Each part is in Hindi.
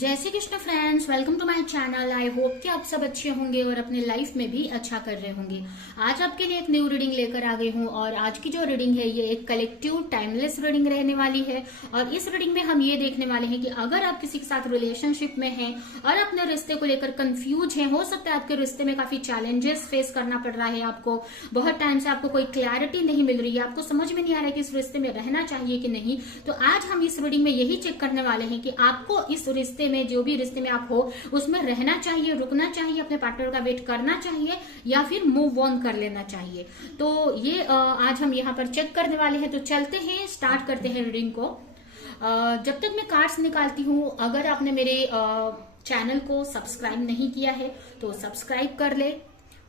जय Shri Krishna friends, welcome to my channel. I hope कि आप सब अच्छे होंगे और अपने लाइफ में भी अच्छा कर रहे होंगे। आज आपके लिए एक न्यू रीडिंग लेकर आ गई हूँ और आज की जो रीडिंग है ये एक कलेक्टिव टाइमलेस रीडिंग रहने वाली है। और इस रीडिंग में हम ये देखने वाले हैं कि अगर आप किसी के साथ रिलेशनशिप में हैं और अपने रिश्ते को लेकर कंफ्यूज हैं, हो सकता है आपके रिश्ते में काफी चैलेंजेस फेस करना पड़ रहा है, आपको बहुत टाइम से आपको कोई क्लैरिटी नहीं मिल रही है, आपको समझ में नहीं आ रहा है कि इस रिश्ते में रहना चाहिए कि नहीं। तो आज हम इस रीडिंग में यही चेक करने वाले हैं कि आपको इस रिश्ते में, जो भी रिश्ते में आप हो, उसमें रहना चाहिए, रुकना चाहिए, अपने पार्टनर का वेट करना चाहिए या फिर मूव ऑन कर लेना चाहिए। तो ये आज हम यहाँ पर चेक करने वाले हैं। तो चलते हैं, स्टार्ट करते हैं रीडिंग को। जब तक मैं कार्ड्स निकालती हूँ, अगर आपने मेरे चैनल को सब्सक्राइब नहीं किया है तो सब्सक्राइब कर ले,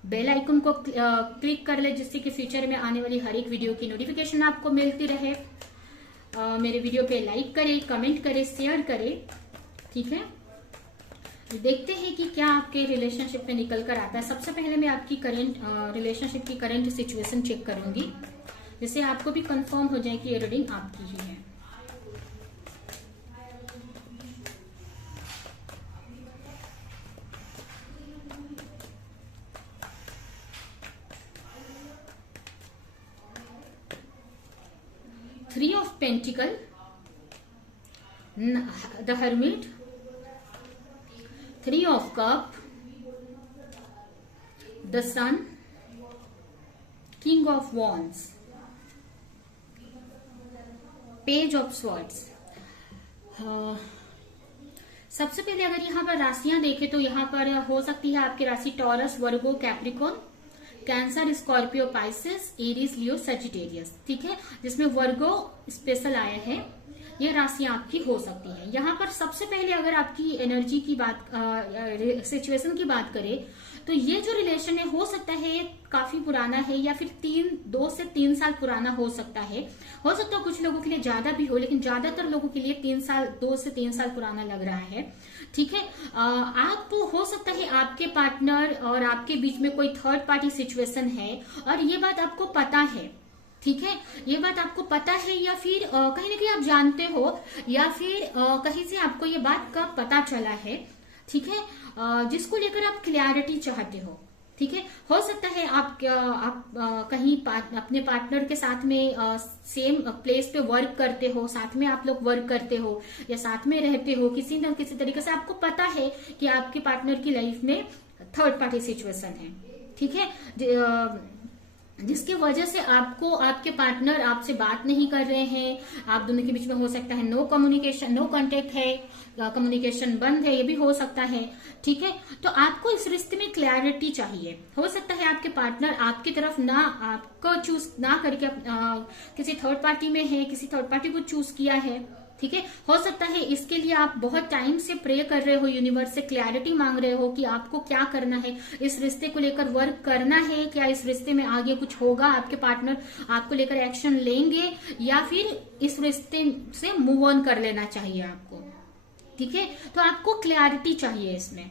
बेल आइकन को क्लिक कर ले, जिससे कि फ्यूचर में आने वाली हर एक वीडियो की नोटिफिकेशन आपको मिलती रहे। मेरे वीडियो पे लाइक करे, कमेंट करे, शेयर करे, ठीक है। देखते हैं कि क्या आपके रिलेशनशिप में निकल कर आता है। सबसे पहले मैं आपकी करंट रिलेशनशिप की करंट सिचुएशन चेक करूंगी, जिससे आपको भी कंफर्म हो जाए कि ये रीडिंग आपकी ही है। Three of pentacle, the hermit, three of cup, the sun, king of wands, page of swords. सबसे पहले अगर यहाँ पर राशियां देखें तो यहाँ पर हो सकती है आपकी राशि Taurus, Virgo, Capricorn, Cancer, Scorpio, Pisces, Aries, Leo, Sagittarius, ठीक है। जिसमें वर्गो स्पेशल आया है, ये राशियां आपकी हो सकती है। यहाँ पर सबसे पहले अगर आपकी एनर्जी की बात, सिचुएशन की बात करें तो ये जो रिलेशन है, हो सकता है काफी पुराना है या फिर 2 से 3 साल पुराना हो सकता है। हो सकता है कुछ लोगों के लिए ज्यादा भी हो, लेकिन ज्यादातर लोगों के लिए 2 से 3 साल पुराना लग रहा है, ठीक है। आप हो सकता है आपके पार्टनर और आपके बीच में कोई थर्ड पार्टी सिचुएशन है और ये बात आपको पता है, ठीक है। ये बात आपको पता है या फिर कहीं ना कहीं आप जानते हो या फिर कहीं से आपको ये बात का पता चला है, ठीक है। जिसको लेकर आप क्लैरिटी चाहते हो, ठीक है। हो सकता है आप कहीं अपने पार्टनर के साथ में सेम प्लेस पे वर्क करते हो, साथ में आप लोग वर्क करते हो या साथ में रहते हो, किसी न किसी तरीके से आपको पता है कि आपके पार्टनर की लाइफ में थर्ड पार्टी सिचुएशन है, ठीक है। जिसकी वजह से आपको आपके पार्टनर आपसे बात नहीं कर रहे हैं, आप दोनों के बीच में हो सकता है नो कम्युनिकेशन, नो कांटेक्ट है, कम्युनिकेशन बंद है, ये भी हो सकता है, ठीक है। तो आपको इस रिश्ते में क्लैरिटी चाहिए। हो सकता है आपके पार्टनर आपकी तरफ ना, आपको चूज ना करके किसी थर्ड पार्टी में है, किसी थर्ड पार्टी को चूज किया है, ठीक है। हो सकता है इसके लिए आप बहुत टाइम से प्रे कर रहे हो, यूनिवर्स से क्लैरिटी मांग रहे हो कि आपको क्या करना है, इस रिश्ते को लेकर वर्क करना है क्या, इस रिश्ते में आगे कुछ होगा, आपके पार्टनर आपको लेकर एक्शन लेंगे या फिर इस रिश्ते से मूव ऑन कर लेना चाहिए आपको, ठीक है। तो आपको क्लैरिटी चाहिए इसमें।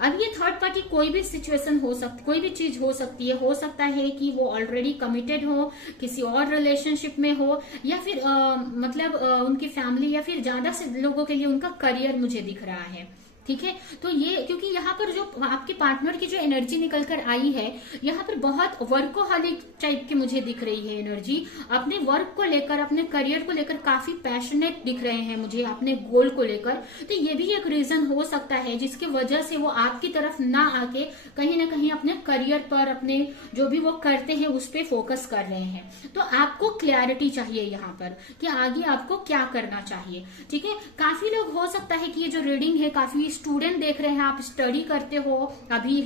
अब ये थर्ड पार्टी कोई भी सिचुएशन हो सकती, कोई भी चीज हो सकती है। हो सकता है कि वो ऑलरेडी कमिटेड हो, किसी और रिलेशनशिप में हो, या फिर उनकी फैमिली या फिर ज्यादा से लोगों के लिए उनका करियर मुझे दिख रहा है, ठीक है। तो ये क्योंकि यहाँ पर जो आपके पार्टनर की जो एनर्जी निकल कर आई है, यहाँ पर बहुत वर्कोहॉलिक टाइप की मुझे दिख रही है एनर्जी। अपने वर्क को लेकर, अपने करियर को लेकर काफी पैशनेट दिख रहे हैं मुझे, अपने गोल को लेकर। तो ये भी एक रीजन हो सकता है जिसकी वजह से वो आपकी तरफ ना आके कहीं ना कहीं अपने करियर पर, अपने जो भी वो करते हैं उस पर फोकस कर रहे हैं। तो आपको क्लैरिटी चाहिए यहाँ पर कि आगे आपको क्या करना चाहिए, ठीक है। काफी लोग, हो सकता है कि ये जो रीडिंग है, काफी स्टूडेंट देख रहे हैं, आप स्टडी करते हो, अभी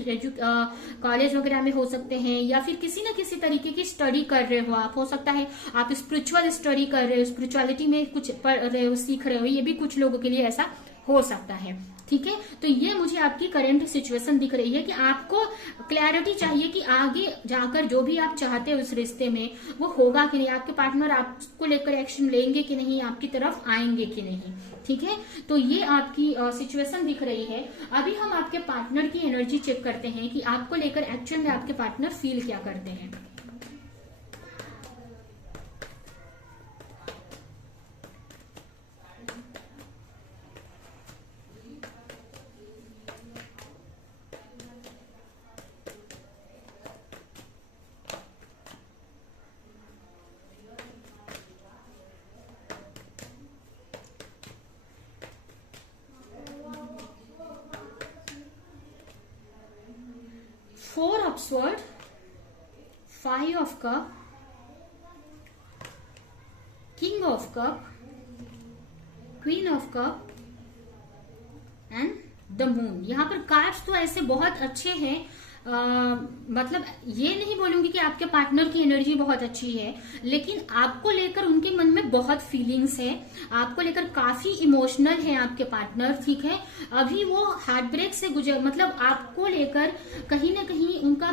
कॉलेज वगैरह में हो सकते हैं या फिर किसी न किसी तरीके की स्टडी कर रहे हो आप। हो सकता है आप स्पिरिचुअल स्टडी कर रहे हो, स्पिरिचुअलिटी में कुछ पढ़ रहे हो, सीख रहे हो, ये भी कुछ लोगों के लिए ऐसा हो सकता है, ठीक है। तो ये मुझे आपकी करंट सिचुएशन दिख रही है कि आपको क्लैरिटी चाहिए कि आगे जाकर जो भी आप चाहते हो इस रिश्ते में वो होगा कि नहीं, आपके पार्टनर आपको लेकर एक्शन लेंगे कि नहीं, आपकी तरफ आएंगे कि नहीं, ठीक है। तो ये आपकी सिचुएशन दिख रही है। अभी हम आपके पार्टनर की एनर्जी चेक करते हैं कि आपको लेकर एक्चुअल में आपके पार्टनर फील क्या करते हैं। 4 of sword, 5 of cup, king of cup, queen of cup and the moon. यहाँ पर कार्ड्स तो ऐसे बहुत अच्छे हैं, मतलब ये नहीं बोलूंगी कि आपके पार्टनर की एनर्जी बहुत अच्छी है, लेकिन आपको लेकर उनके मन में बहुत फीलिंग्स है, आपको लेकर काफी इमोशनल है आपके पार्टनर, ठीक है। अभी वो हार्ट ब्रेक से गुजर, मतलब आपको लेकर कहीं ना कहीं उनका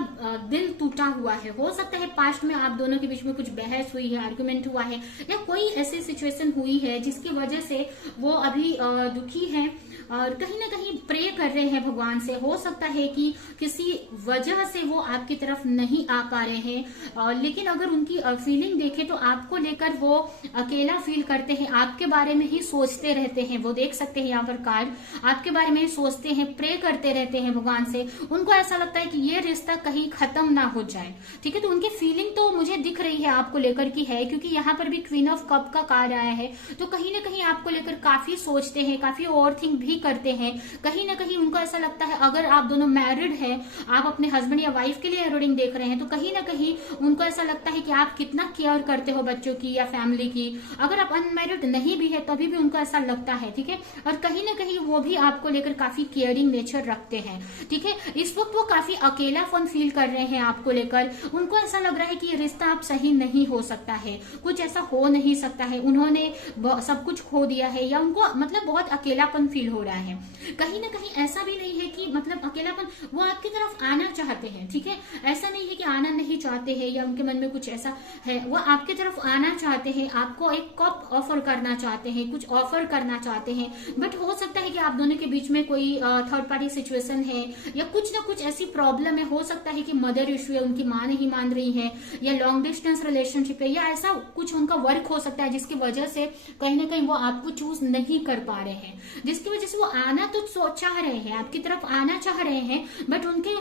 दिल टूटा हुआ है। हो सकता है पास्ट में आप दोनों के बीच में कुछ बहस हुई है, आर्गुमेंट हुआ है, या कोई ऐसी सिचुएशन हुई है जिसकी वजह से वो अभी दुखी है और कहीं ना कहीं प्रे कर रहे हैं भगवान से। हो सकता है कि किसी वजह से वो आपकी तरफ नहीं आ पा रहे हैं, लेकिन अगर उनकी फीलिंग देखें तो आपको लेकर वो अकेला फील करते हैं, आपके बारे में ही सोचते रहते हैं। वो देख सकते हैं यहाँ पर कार्ड, आपके बारे में ही सोचते हैं, प्रे करते रहते हैं भगवान से। उनको ऐसा लगता है कि ये रिश्ता कहीं खत्म ना हो जाए, ठीक है। तो उनकी फीलिंग तो मुझे दिख रही है आपको लेकर की है, क्योंकि यहाँ पर भी क्वीन ऑफ कप का कार्ड आया है। तो कहीं ना कहीं आपको लेकर काफी सोचते हैं, काफी ओवर थिंक भी करते हैं। कहीं ना कहीं उनको ऐसा लगता है, अगर आप दोनों मैरिड हैं, आप अपने हस्बैंड या वाइफ के लिए रीडिंग देख रहे हैं, तो कहीं ना कहीं उनको ऐसा लगता है कि आप कितना केयर करते हो बच्चों की या फैमिली की। अगर आप अनमैरिड नहीं भी है तभी भी उनको ऐसा लगता है, ठीक है। और कहीं ना कहीं वो भी आपको लेकर काफी केयरिंग नेचर रखते हैं, ठीक है। इस वक्त वो काफी अकेलापन फील कर रहे हैं आपको लेकर। उनको ऐसा लग रहा है कि ये रिश्ता आप सही नहीं हो सकता है, कुछ ऐसा हो नहीं सकता है, उन्होंने सब कुछ खो दिया है, या उनको मतलब बहुत अकेलापन फील हो रहा है। कहीं ना कहीं ऐसा भी नहीं है कि मतलब अकेलापन, वो आपकी तरफ आना चाहते हैं, ठीक है। ऐसा नहीं है कि आना नहीं चाहते हैं या उनके मन में कुछ ऐसा है, वो आपकी तरफ आना चाहते हैं, आपको एक कप ऑफर करना चाहते हैं, कुछ ऑफर करना चाहते हैं। बट हो सकता है कि आप दोनों के बीच में कोई थर्ड पार्टी सिचुएशन है, या कुछ ना कुछ ऐसी प्रॉब्लम है। हो सकता है कि मदर इश्यू है, उनकी माँ नहीं मान रही है, या लॉन्ग डिस्टेंस रिलेशनशिप है, या ऐसा कुछ उनका वर्क हो सकता है जिसकी वजह से कहीं ना कहीं वो आपको चूज नहीं कर पा रहे हैं, जिसकी वजह से वो आना तो चाह रहे हैं, आपकी तरफ आना चाह रहे हैं, बट उनके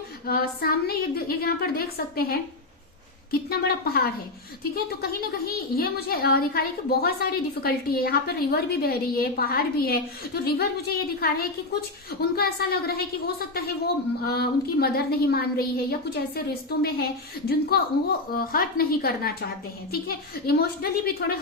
सामने ये यहाँ पर देख सकते हैं कितना बड़ा पहाड़ है, ठीक है। तो कहीं ना कहीं ये मुझे दिखा रहा है कि बहुत सारी डिफिकल्टी है। यहाँ पर रिवर भी बह रही है, पहाड़ भी है। तो रिवर मुझे ये दिखा रहा है कि कुछ उनको ऐसा लग रहा है कि हो सकता है वो उनकी मदर नहीं मान रही है, या कुछ ऐसे रिश्तों में है जिनको वो हर्ट नहीं करना चाहते हैं, ठीक है। इमोशनली भी थोड़े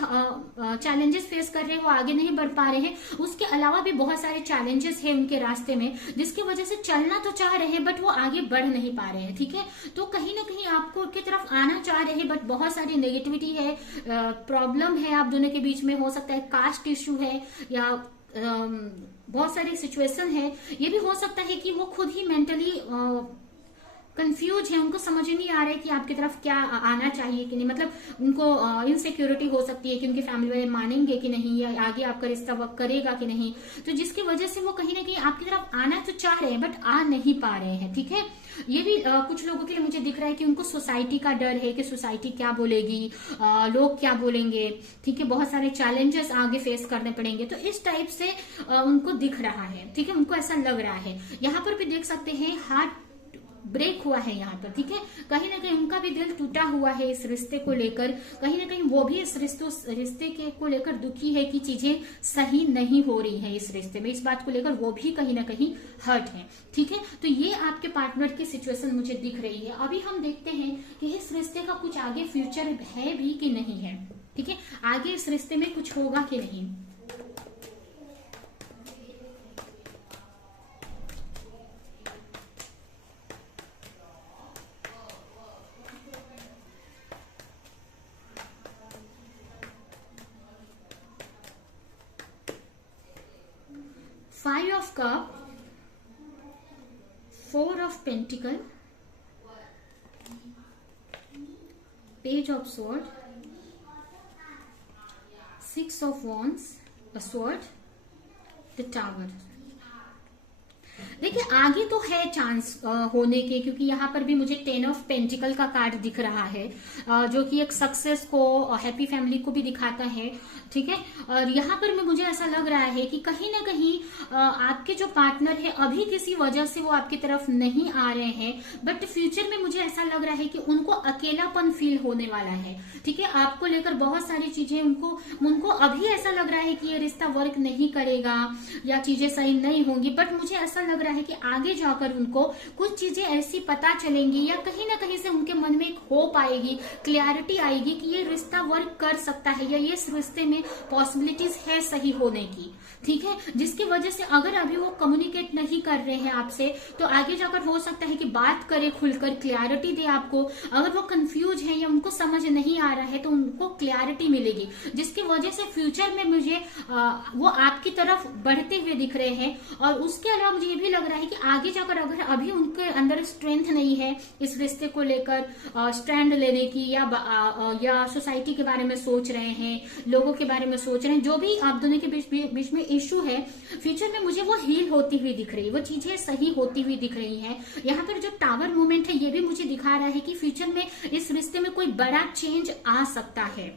चैलेंजेस फेस कर रहे हैं, वो आगे नहीं बढ़ पा रहे हैं। उसके अलावा भी बहुत सारे चैलेंजेस है उनके रास्ते में, जिसकी वजह से चलना तो चाह रहे हैं बट वो आगे बढ़ नहीं पा रहे हैं, ठीक है। तो कहीं ना कहीं आपको की तरफ आना चाह रहे हैं, बट बहुत सारी नेगेटिविटी है, प्रॉब्लम है आप दोनों के बीच में। हो सकता है कास्ट इश्यू है, या बहुत सारी सिचुएशन है। ये भी हो सकता है कि वो खुद ही मेंटली कंफ्यूज है, उनको समझ ही नहीं आ रहा है कि आपकी तरफ क्या आना चाहिए कि नहीं। मतलब उनको इनसिक्योरिटी हो सकती है कि उनके फैमिली वाले मानेंगे कि नहीं, या आगे आपका रिश्ता वर्क करेगा कि नहीं। तो जिसकी वजह से वो कहीं ना कहीं आपकी तरफ आना तो चाह रहे हैं बट आ नहीं पा रहे हैं, ठीक है। ये भी कुछ लोगों के लिए मुझे दिख रहा है कि उनको सोसाइटी का डर है कि सोसाइटी क्या बोलेगी, लोग क्या बोलेंगे, ठीक है। बहुत सारे चैलेंजेस आगे फेस करने पड़ेंगे, तो इस टाइप से उनको दिख रहा है, ठीक है। उनको ऐसा लग रहा है। यहाँ पर भी देख सकते हैं हार्ट ब्रेक हुआ है यहाँ पर, ठीक है। कहीं ना कहीं उनका भी दिल टूटा हुआ है इस रिश्ते को लेकर। कहीं ना कहीं वो भी इस रिश्ते के को लेकर दुखी है कि चीजें सही नहीं हो रही है इस रिश्ते में। इस बात को लेकर वो भी कहीं ना कहीं हर्ट है, ठीक है। तो ये आपके पार्टनर की सिचुएशन मुझे दिख रही है। अभी हम देखते हैं कि इस रिश्ते का कुछ आगे फ्यूचर है भी कि नहीं है, ठीक है। आगे इस रिश्ते में कुछ होगा कि नहीं। Five of Cup, 4 of Pentacle, Page of Sword, 6 of Wands, a Sword, the Tower। देखिए आगे तो है चांस होने के, क्योंकि यहाँ पर भी मुझे 10 ऑफ पेंटिकल का कार्ड दिख रहा है, जो कि एक सक्सेस को, हैप्पी फैमिली को भी दिखाता है, ठीक है। और यहाँ पर भी मुझे ऐसा लग रहा है कि कहीं ना कहीं आपके जो पार्टनर है अभी किसी वजह से वो आपकी तरफ नहीं आ रहे हैं, बट फ्यूचर में मुझे ऐसा लग रहा है कि उनको अकेलापन फील होने वाला है, ठीक है। आपको लेकर बहुत सारी चीजें उनको अभी ऐसा लग रहा है कि ये रिश्ता वर्क नहीं करेगा या चीजें सही नहीं होंगी, बट मुझे ऐसा लग रहा रहा है कि आगे जाकर उनको कुछ चीजें ऐसी पता चलेंगी या कहीं ना कहीं से उनके मन में एक होप आएगी, क्लैरिटी आएगी कि ये रिश्ता वर्क कर सकता है या ये इस रिश्ते में पॉसिबिलिटीज है सही होने की। ठीक है, जिसकी वजह से अगर अभी वो कम्युनिकेट नहीं कर रहे हैं आपसे तो आगे जाकर हो सकता है कि बात करे, खुलकर क्लैरिटी दे आपको। अगर वो कंफ्यूज है या उनको समझ नहीं आ रहा है तो उनको क्लैरिटी मिलेगी, जिसकी वजह से फ्यूचर में मुझे वो आपकी तरफ बढ़ते हुए दिख रहे हैं। और उसके अलावा मुझे ये भी लग रहा है कि आगे जाकर अगर अभी उनके अंदर स्ट्रेंथ नहीं है इस रिश्ते को लेकर स्टैंड लेने की या सोसाइटी के बारे में सोच रहे हैं, लोगों के बारे में सोच रहे हैं, जो भी आप दोनों के बीच में इश्यू है, फ्यूचर में मुझे वो हील होती हुई दिख रही है, वो चीजें सही होती हुई दिख रही हैं। यहाँ पर जो टावर मूवमेंट है ये भी मुझे दिखा रहा है कि फ्यूचर में इस रिश्ते में कोई बड़ा चेंज आ सकता है।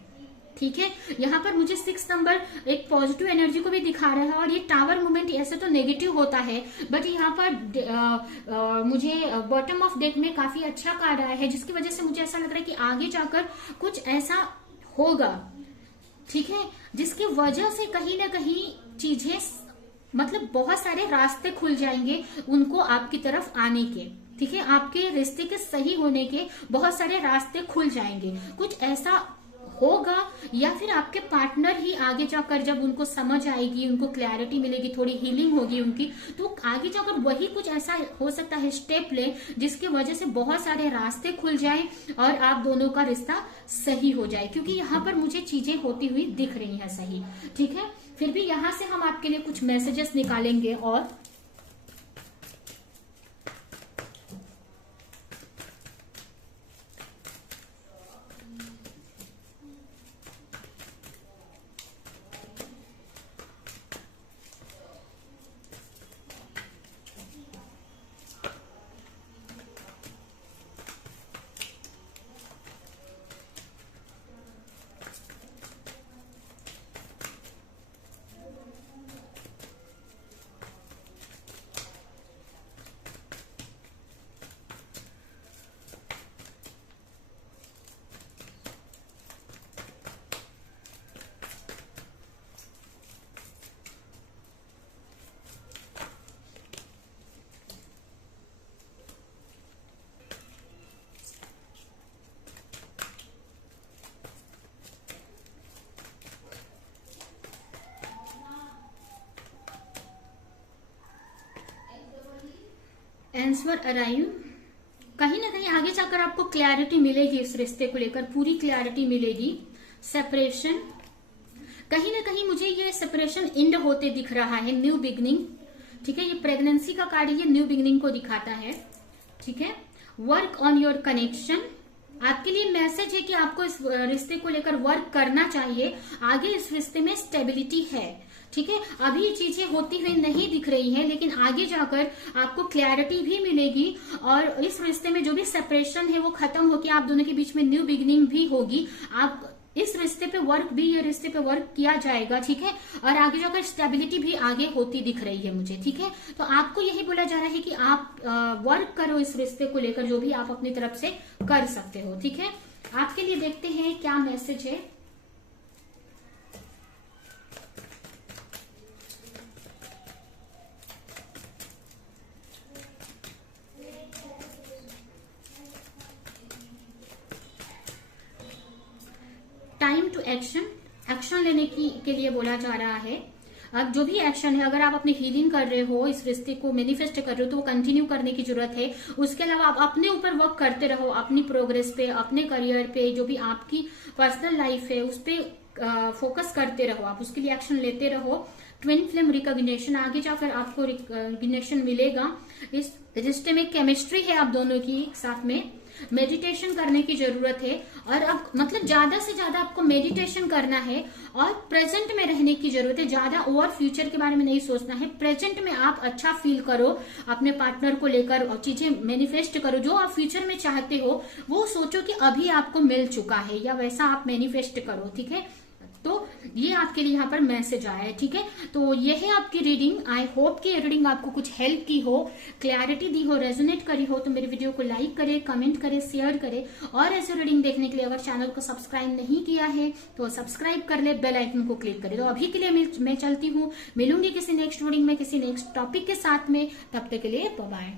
ठीक है, यहाँ पर मुझे 6 नंबर एक पॉजिटिव एनर्जी को भी दिखा रहा है। और ये टावर मूवमेंट ऐसे तो नेगेटिव होता है, बट यहाँ पर मुझे बॉटम ऑफ डेक में काफी अच्छा कार्ड आया है, जिसकी वजह से मुझे ऐसा लग रहा है कि आगे जाकर कुछ ऐसा होगा, ठीक है, जिसकी वजह से कहीं ना कहीं चीजें मतलब बहुत सारे रास्ते खुल जाएंगे उनको आपकी तरफ आने के। ठीक है, आपके रिश्ते के सही होने के बहुत सारे रास्ते खुल जाएंगे, कुछ ऐसा होगा। या फिर आपके पार्टनर ही आगे जाकर जब उनको समझ आएगी, उनको क्लैरिटी मिलेगी, थोड़ी हीलिंग होगी उनकी, तो आगे जाकर वही कुछ ऐसा हो सकता है स्टेप ले जिसकी वजह से बहुत सारे रास्ते खुल जाए और आप दोनों का रिश्ता सही हो जाए, क्योंकि यहाँ पर मुझे चीजें होती हुई दिख रही हैं सही। ठीक है, फिर भी यहाँ से हम आपके लिए कुछ मैसेजेस निकालेंगे। और आंसर अराइव, कहीं ना कहीं आगे जाकर आपको क्लैरिटी मिलेगी इस रिश्ते को लेकर, पूरी क्लैरिटी मिलेगी। सेपरेशन, कहीं ना कहीं मुझे ये सेपरेशन एंड होते दिख रहा है, न्यू बिगनिंग। ठीक है, ये प्रेगनेंसी का कार्ड ये न्यू बिगनिंग को दिखाता है। ठीक है, वर्क ऑन योर कनेक्शन, आपके लिए मैसेज है कि आपको इस रिश्ते को लेकर वर्क करना चाहिए, आगे इस रिश्ते में स्टेबिलिटी है। ठीक है, अभी चीजें होती हुई नहीं दिख रही हैं, लेकिन आगे जाकर आपको क्लैरिटी भी मिलेगी और इस रिश्ते में जो भी सेपरेशन है वो खत्म होकर आप दोनों के बीच में न्यू बिगिनिंग भी होगी। आप इस रिश्ते पे वर्क भी, ये रिश्ते पे वर्क किया जाएगा। ठीक है, और आगे जाकर स्टेबिलिटी भी आगे होती दिख रही है मुझे। ठीक है, तो आपको यही बोला जा रहा है कि आप वर्क करो इस रिश्ते को लेकर, जो भी आप अपनी तरफ से कर सकते हो। ठीक है, आपके लिए देखते हैं क्या मैसेज है। टाइम टू एक्शन, एक्शन लेने के लिए बोला जा रहा है। अब जो भी एक्शन है, अगर आप अपनी हीलिंग कर रहे हो, इस रिश्ते को मैनिफेस्ट कर रहे हो, तो वो कंटिन्यू करने की जरूरत है। उसके अलावा आप अपने ऊपर वर्क करते रहो, अपनी प्रोग्रेस पे, अपने करियर पे, जो भी आपकी पर्सनल लाइफ है उस पर फोकस करते रहो, आप उसके लिए एक्शन लेते रहो। ट्विन फ्लेम रिकॉग्निशन, आगे जाकर आपको रिकॉग्निशन मिलेगा। इस रिश्ते में केमिस्ट्री है आप दोनों की साथ में। मेडिटेशन करने की जरूरत है, और अब मतलब ज्यादा से ज्यादा आपको मेडिटेशन करना है और प्रेजेंट में रहने की जरूरत है। ज्यादा ओवर फ्यूचर के बारे में नहीं सोचना है, प्रेजेंट में आप अच्छा फील करो अपने पार्टनर को लेकर और चीजें मैनिफेस्ट करो। जो आप फ्यूचर में चाहते हो वो सोचो कि अभी आपको मिल चुका है, या वैसा आप मैनिफेस्ट करो। ठीक है, तो ये आपके लिए यहाँ पर मैसेज आया है, ठीक है। तो ये है आपकी रीडिंग। आई होप कि ये रीडिंग आपको कुछ हेल्प की हो, क्लैरिटी दी हो, रेजोनेट करी हो। तो मेरे वीडियो को लाइक करे, कमेंट करे, शेयर करे। और ऐसे रीडिंग देखने के लिए अगर चैनल को सब्सक्राइब नहीं किया है तो सब्सक्राइब कर ले, बेल आइकन को क्लिक करे। तो अभी के लिए मैं चलती हूँ, मिलूंगी किसी नेक्स्ट रीडिंग में, किसी नेक्स्ट टॉपिक के साथ में। तब तक के लिए बाय बाय।